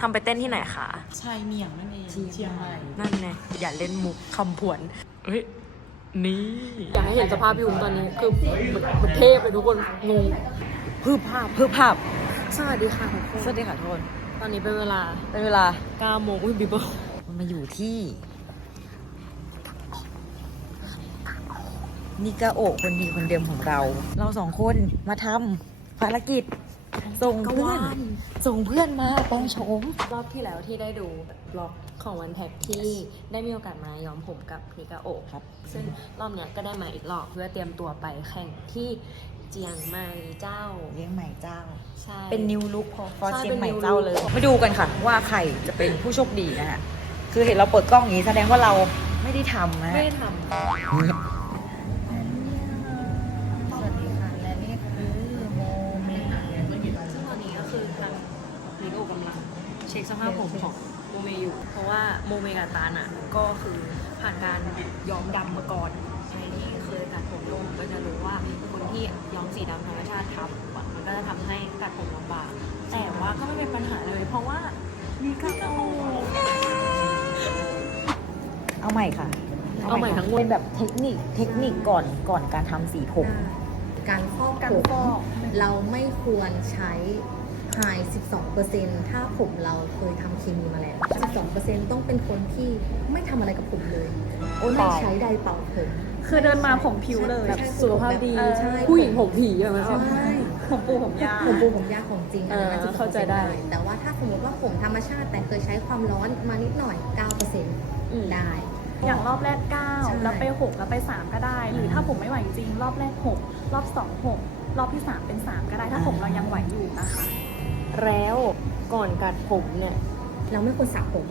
ทำไปเต้นที่ไหนคะ ชายเมียงนั่นเองเชียงใหม่นั่นไงอย่าเล่นมุกคำผวนเฮ้ย นี่อยากให้เห็นสภาพพี่อุ้มตอนนี้คือเหมือนเหมือนเทพเลยทุกคนงงพืบภาพพืบภาพ สวัสดีค่ะทุกคนสวัสดีค่ะทุกคนตอนนี้เป็นเวลาเป็นเวลา9โมงอุ้ยบิบเบิ้ลมันมาอยู่ที่นิกาโอะคนดีคนเดิมของเรา เราสองคนมาทำภารกิจ ส่งเพื่อนส่งเพื่อนมาแปลงโฉมรอบที่แล้วที่ได้ดูบล็อกของวันแท็กที่ได้มีโอกาสมาย้อมผมกับนิกาโอะครับ ซึ่งรอบเนี้ยก็ได้มาอีกรอบเพื่อเตรียมตัวไปแข่งที่เจียงใหม่เจ้าเลี้ยงใหม่เจ้า ใช่ เป็นนิวลุคพอฟอใช่เชียงใหม่เป็น new เจ้าเลย look มาดูกันค่ะว่าใครจะเป็นผู้โชคดีนะฮะ คือเห็นเราเปิดกล้องอย่างนี้แสดงว่าเราไม่ได้ทำนะ ไม่ฮะได้ทส กับตาลอะ ก็คือผ่านการย้อมดำมาก่อนใครที่เคยตัดผมลงก็จะรู้ว่าคนที่ย้อมสีดำธรรมชาติทำอะมันก็จะทำให้ตัดผมลำบาก แต่ว่าก็ไม่เป็นปัญหาเลย เพราะว่ามีกระโเอาใหม่ค่ะ เอาใหม่ทั้งหมดเป็นแบบเทคนิคเทคนิคก่อนก่อนการทำสีผม การฟอกผมเราไม่ควรใช้ ไฮ12%ถ้าผมเราเคยทำเคมีมาแล้ว 12%ต้องเป็นคนที่ไม่ทำอะไรกับผมเลย โอ้ยไม่ตายใช้ใดเป่าผม คือเดินมาผมผิวเลยใช่แบบสุขภาพดีเออใช่ ผู้หญิงผมผีอะมันใช่ผมปูผมยาว ผมปูผมยากของจริงเอออันนั้นเข้าใจได้ 12%แต่ว่าถ้าสมมติว่าผมธรรมชาติแต่เคยใช้ความร้อนมานิดหน่อย อืม9%ได้ อย่างรอบแรก ใช่ 9 แล้วไป 6 แล้วไป 3 ก็ได้ หรือถ้าผมไม่ไหวจริงๆรอบแรก 6 รอบ 2 6 รอบที่ 3 เป็น 3 ก็ได้ ถ้าผมเรายังไหวอยู่นะคะ แล้วก่อนกัดผมเนี่ย เราไม่ควรสระผม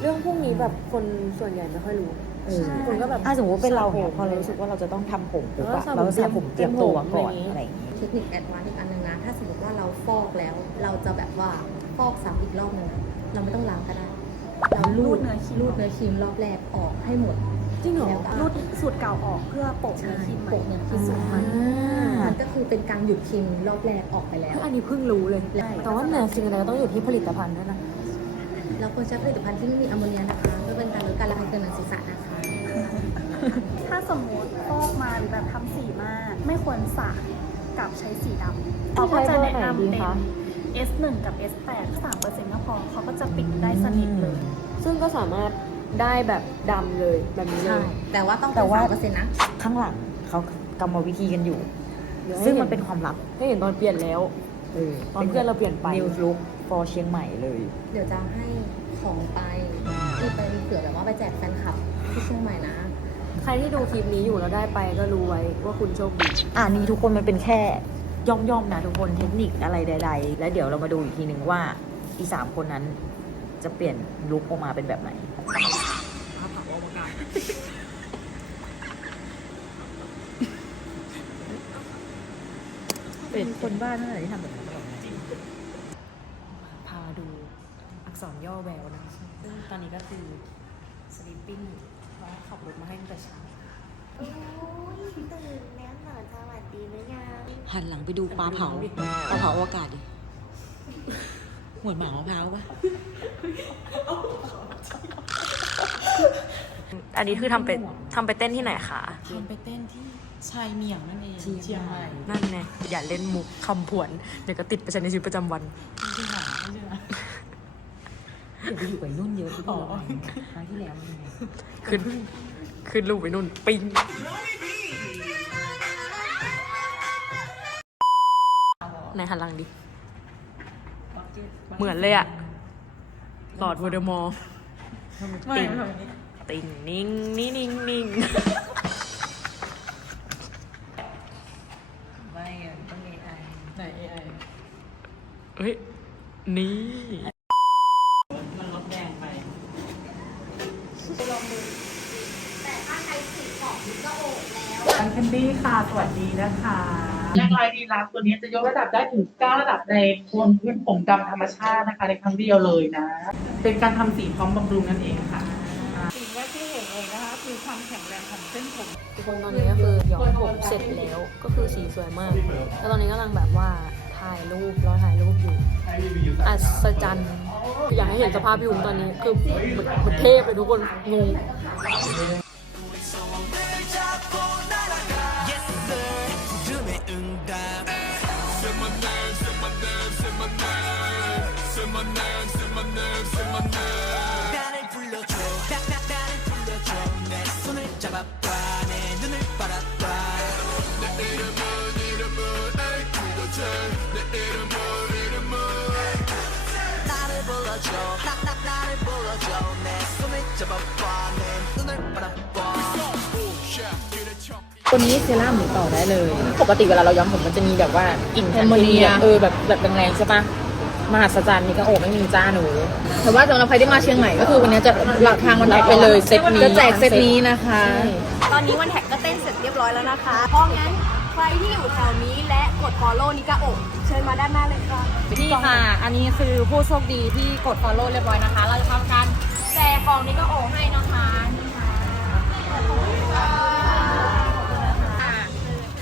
เรื่องพวกนี้แบบคนส่วนใหญ่ไม่ค่อยรู้เออ คนก็แบบ ถ้าสมมติว่าเป็นเราเนี่ยสระผมพอเรารู้สึกว่าเราจะต้องทำผมปุ๊บอะเออสระผมเราจะสระผมเตรียมตัวก่อนเตรียมผม อะไรอย่างงี้เทคนิคแอดวานซ์อีกอันหนึ่งนะ ถ้าสมมติว่าเราฟอกแล้ว เราจะแบบว่าฟอกซ้ำอีกรอบหนึงเราไม่ต้องล้างก็ได้ เราลูดรูดเนื้อครีม รูดเนื้อครีมรอบแรกออกให้หมด จริงเหรอ แล้วก็ รูดสูตรเก่าออกเพื่อโปะเนื้อครีมใหม่โปะเนื้อครีม สูตรใหม่มั นก็คือเป็นการหยุดครีมรอบแรกออกไปแล้ว อันนี้เพิ่งรู้เลย ใช่ แต่ว่าแนวจริงอะไรก็ต้องอยู่ที่ผลิตภัณฑ์ด้วยนะ เราควรใช้ผลิตภัณฑ์ที่ไม่มีแอมโมเนียนะคะเพื่อเป็นการลดการระคายเคืองหนังศีรษะนะคะ ถ้าสมมติฟอกมาหรือแบบทำสีมาก ไม่ควรสระกับใช้สีดำเขาก็จะแนะนำเป็น S1 กับ S8 3%ก็พอเขาก็จะปิดได้สนิทเลย ซึ่งก็สามารถได้แบบดำเลยแบบนี้เลใช่ ย แต่ว่าต้องแต่เป็นว่า สามเปอร์เซ็นต์นะ ข้างหลังเขากรรมวิธีกันอยู่ ดี๋ยวให้ซึ่งมันเป็นความลับให้เห็นตอนเปลี่ยนแล้ว เออตอนเพื่อนเราเปลี่ยนไป นิวลุคฟอเชียงใหม่เลยเดี๋ยวจะให้ของไปที่ไปเผื่อแบบว่าไปแจกแฟนคลับที่เชียงใหม่นะ ใครที่ดูคลิปนี้อยู่แล้วได้ไปก็รู้ไว้ว่าคุณโชคดีอ่านี่ทุกคนมันเป็นแค่ย่อมย่อมๆนะทุกคนเทคนิคอะไรใด ๆ แล้วเดี๋ยวเรามาดูอีกทีหนึ่งว่าอีสามคนนั้นจะเปลี่ยนลุคออกมาเป็นแบบไหน เป็นคนบ้านนั่นแหละที่ทำแบบนั้นพาดูอักษรย่อแววนะซึ่งตอนนี้ก็คือ sleeping เพราะขับรถมาให้ตั้งแต่เช้าโอ้ยตื่นแล้วเหรอสวัสดีหรือยังหันหลังไปดูปลาเผาปลาเผาอากาศดิเหมือนหมามะพร้าวปะอันนี้คือทำไปทำไปเต้นที่ไหนคะ ทำไปเต้นที่ ชายเมียงนั่นเองเชียงใหม่นั่นไงอย่าเล่นมุกคำผวนเดี๋ยวก็ติดไปใช้ในชีวิตประจำวันไม่ใช่หรอไม่ใช่หรอเดี๋ยวไปอยู่กับนุ่นเยอะที่ดูครั้งที่แล้วมันยังไงขึ้นขึ้นรูปไปนุ่นปิ้งไหนหันหลังดิ เหมือนเลยอะหลอดวอเดอมอร์ไม่ไม่ทำอย่างนี้ติงนิ่งนี่นิ่งนิ่ง ไม่อะต้อง AI ไหน AI เฮ้ย นี่ มันลดแดงไปอันคันดี้ค่ะ สวัสดีนะคะแรกไลน์ดีรับตัวนี้จะยกระดับได้ถึง 9 ระดับในโคนพื้นผมดำธรรมชาตินะคะ ในครั้งเดียวเลยนะ เป็นการทำสีพร้อมบำรุงนั่นเองค่ะ สิ่งแรกที่เห็นเลยนะคะ คือความแข็งแรงของเส้นผม ทุกคนตอนนี้ก็คือย้อมผมเสร็จแล้วก็คือสีสวยมาก แล้วตอนนี้กำลังแบบว่า ถ่ายรูปรอถ่ายรูปอยู่อัศจรรย์อยากให้เห็นสภาพพี่อุ้มตอนนี้คือเหมือนเหมือนเทพเลยทุกคนงง ตัวนี้เซรั่มต่อได้เลย ปกติเวลาเราย้อมผมมันจะมีแบบว่ากลิ่นแอมโมเนียเออแบบแบบแรงๆใช่ปะมหัศจรรย์นี่ก็โอ้ไม่มีจ้าหนู แต่ว่าสำหรับใครที่มาเชียงใหม่ก็คือวันนี้จะหลักทางวันไหนไปเลยเซตนี้จะแจกเซตนี้นะคะ ตอนนี้วันแท็กก็เต้นเสร็จเรียบร้อยแล้วนะคะ เพราะงั้นใครที่อยู่แถวนี้และกด follow นิกาอกเชิญมาด้านหน้าเลยค่ะนี่ค่ะ อันนี้คือผู้โชคดีที่กด follow เรียบร้อยนะคะ เราจะทำการ แจกกล่องนี้ก็โอให้นะคะนี่ค่ะ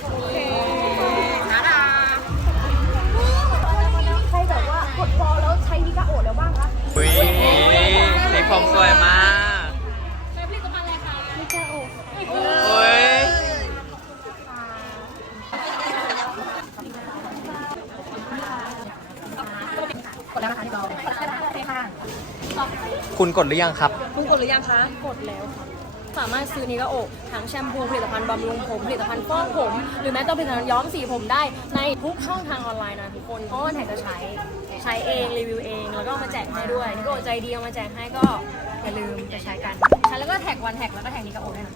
โอเคนาดาใครแบบว่ากด follow แล้วใช้นิกาอกแล้วบ้างคะ อุ้ยในผมสวยมาก ใช้ผลิตภัณฑ์อะไรคะนิกาโอ โอ้ย คุณกดหรือยังครับ คุณกดหรือยังคะ กดแล้วค่ะ สามารถซื้อนิกาโอทั้งแชมพูผลิตภัณฑ์บำรุงผม ผลิตภัณฑ์ฟอกผม หรือแม้แต่ผลิตภัณฑ์ย้อมสีผมได้ในทุกช่องทางออนไลน์นะทุกคน เพราะว่าแท็กจะใช้ ใช้เองรีวิวเอง แล้วก็เอามาแจกให้ด้วยนิกาโอใจดีเอามาแจกให้ก็อย่าลืมไปใช้กัน ใช้แล้วก็แท็กวันแท็กแล้วก็แท็กนิกาโอด้วยนะ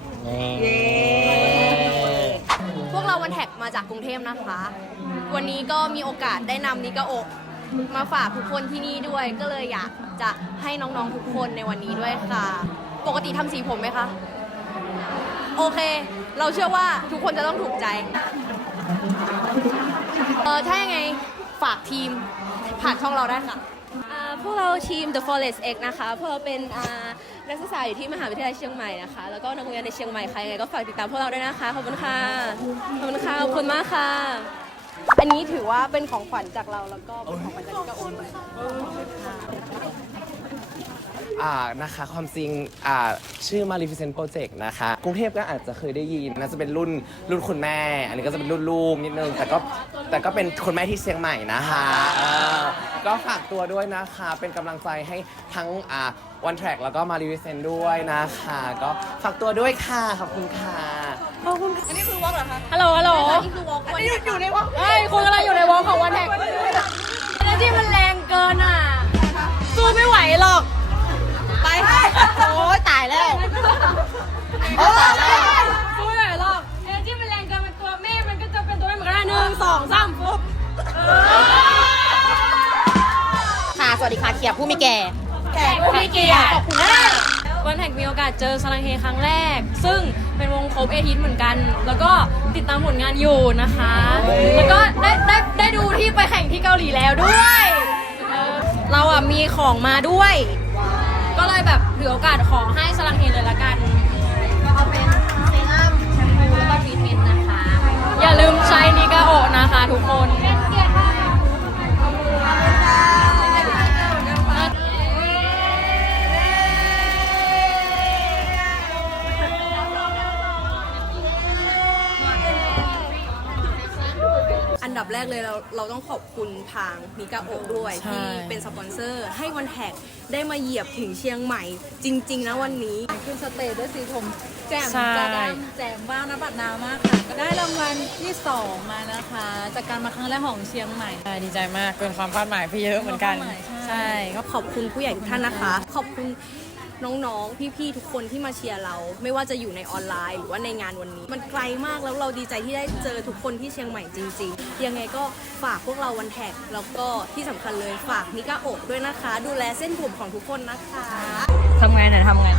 พวกเราวันแท็กมาจากกรุงเทพนะคะ วันนี้ก็มีโอกาสได้นำนิกาอก มาฝากทุกคนที่นี่ด้วย ก็เลยอยากจะให้น้องๆทุกคนในวันนี้ด้วยค่ะ ปกติทำสีผมไหมคะ โอเค เราเชื่อว่าทุกคนจะต้องถูกใจ เออถ้ายังไงฝากทีมผ่านช่องเราได้ค่ะ อ่าพวกเราทีม The Forest X นะคะ พวกเราเป็นอ่านักศึกษาอยู่ที่มหาวิทยาลัยเชียงใหม่นะคะ แล้วก็นักเรียนในเชียงใหม่ใครยังไงก็ฝากติดตามพวกเราด้วยนะคะ ขอบคุณค่ะ ขอบคุณค่ะ ขอบคุณมากค่ะ อันนี้ถือว่าเป็นของขวัญจากเราแล้วก็เป็นของขวัญจากนิกาอกด้วยอ่านะคะความจริงอ่าชื่อ Maleficent Project นะคะ กรุงเทพก็อาจจะเคยได้ยินน่าจะเป็นรุ่นรุ่นคุณแม่ อันนี้ก็จะเป็นรุ่นลูกนิดนึง แต่ก็แต่ก็เป็นคุณแม่ที่เชียงใหม่นะคะเออก็ฝากตัวด้วยนะคะ เป็นกำลังใจให้ทั้งอ่าวันแทร็กแล้วก็ Maleficent ด้วยนะคะ ก็ฝากตัวด้วยค่ะ ขอบคุณค่ะ อันนี้คือวอล์กเหรอคะฮัลโหลฮัลโหลอันนี้คือวอล์กอันนี้อยู่ในวอล์กเฮ้ยคุณกำลังอยู่ในวอลของวันแท็กเอเนจีมันแรงเกินอะสู้ไม่ไหวหรอก ไปค่ะโอ้ยตายแล้วสู้ไม่ไหวหรอกเอเนจีมันแรงเกินมันตัวแม่มันก็จะเป็นตัวแม่เหมือนกันนะหนึ่งสองสามปุ๊บค่ะสวัสดีค่ะเขียบผู้มีแก่แขกผู้มีเกียรติขอบคุณมากวันแท็กมีโอกาสเจอสลังเฮครั้งแรก ซึ่ง เป็นวงโคบเอทิสเหมือนกัน แล้วก็ติดตามผลงานอยู่นะคะ แล้วก็ได้ได้ได้ดูที่ไปแข่งที่เกาหลีแล้วด้วยเออเราอะมีของมาด้วย ก็เลยแบบถือโอกาสขอให้สลังเฮเลยละกันก็เอาเป็นเซรั่มแชมพูแล้วก็ทรีทเมนต์นะคะ อย่าลืมใช้นิกาโอะนะคะทุกคน แรกเลยเราเราต้องขอบคุณทางนิกาโอกด้วยใช่ ที่เป็นสปอนเซอร์ ให้วันแท็กได้มาเหยียบถึงเชียงใหม่ จริง ๆ นะวันนี้ ขึ้นสเตจด้วยสีผมแจ่มใช่จะดำแจ่มบ้างนะบัดนาวมากค่ะ ก็ได้รางวัลที่2มานะคะ จากการมาครั้งแรกของเชียงใหม่ดีใจมากเกินความคาดหมายพี่เยอะเหมือนกันใช่ก็ขอบคุณผู้ใหญ่ทุกท่านนะคะ ขอบคุณ น้องๆ พี่ๆ ทุกคนที่มาเชียร์เรา ไม่ว่าจะอยู่ในออนไลน์หรือว่าในงานวันนี้ มันไกลมากแล้วเราดีใจที่ได้เจอทุกคนที่เชียงใหม่จริง ๆ ยังไงก็ฝากพวกเราวันแท็กแล้วก็ที่สำคัญเลยฝากนิก้าอกด้วยนะคะ ดูแลเส้นผมของทุกคนนะคะทำไงไหนทำไง